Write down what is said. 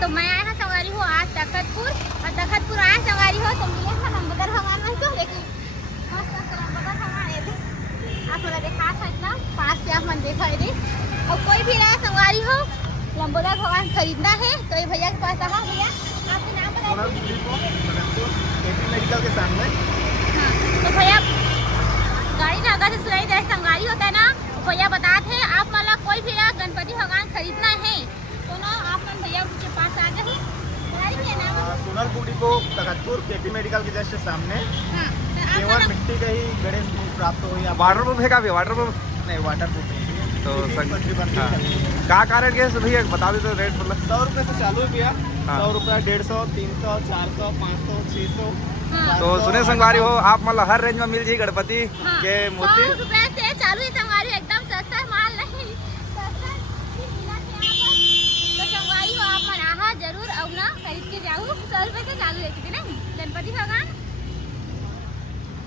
तो मैं आया था संगवारी हो आज तखतपुर और तखतपुर आया संगवारी हो तो मिले था नंबर भगवान में तो देखो मस्त नंबर भगवान ये आप लोग देखा था इतना पास से आप मन देखा ये और कोई भी रहा संगवारी हो लंबोदर भगवान खरीदना है तो ये भैया के पास आवा। भैया आपका नाम बताइए। केपी मेडिकल के सामने। हाँ तो भैया गाड़ी ना अगर से सुनाई दे संगवारी होता है ना भैया बताते हैं आप मतलब कोई भी रहा गणपति भगवान खरीदना है तो ना आप मन भैया के पास आ जाइए। सोनल बूटी को तखतपुर केपी मेडिकल के जस्ट सामने हाँ, केवल मिट्टी का ही गणेश प्राप्त हो या वाटर प्रूफ है का भी वाटर प्रूफ नहीं वाटर प्रूफ नहीं है। तो हाँ। का कारण के भैया बता दे तो रेट मतलब 100 रुपये से चालू है भैया। हाँ। 100 रुपये 150 300 400 500 600। तो सुने संगवारी हो आप मतलब हर रेंज में मिल जाए गणपति हाँ, के मूर्ति 100 रुपए से चालू है संगवारी एकदम सस्ता माल नहीं सस्ता मिला के यहाँ पर तो संगवारी हो आप मन आहा जरूर और ना खरीद के जाओ 100 रुपए से चालू है कितने गणपति भगवान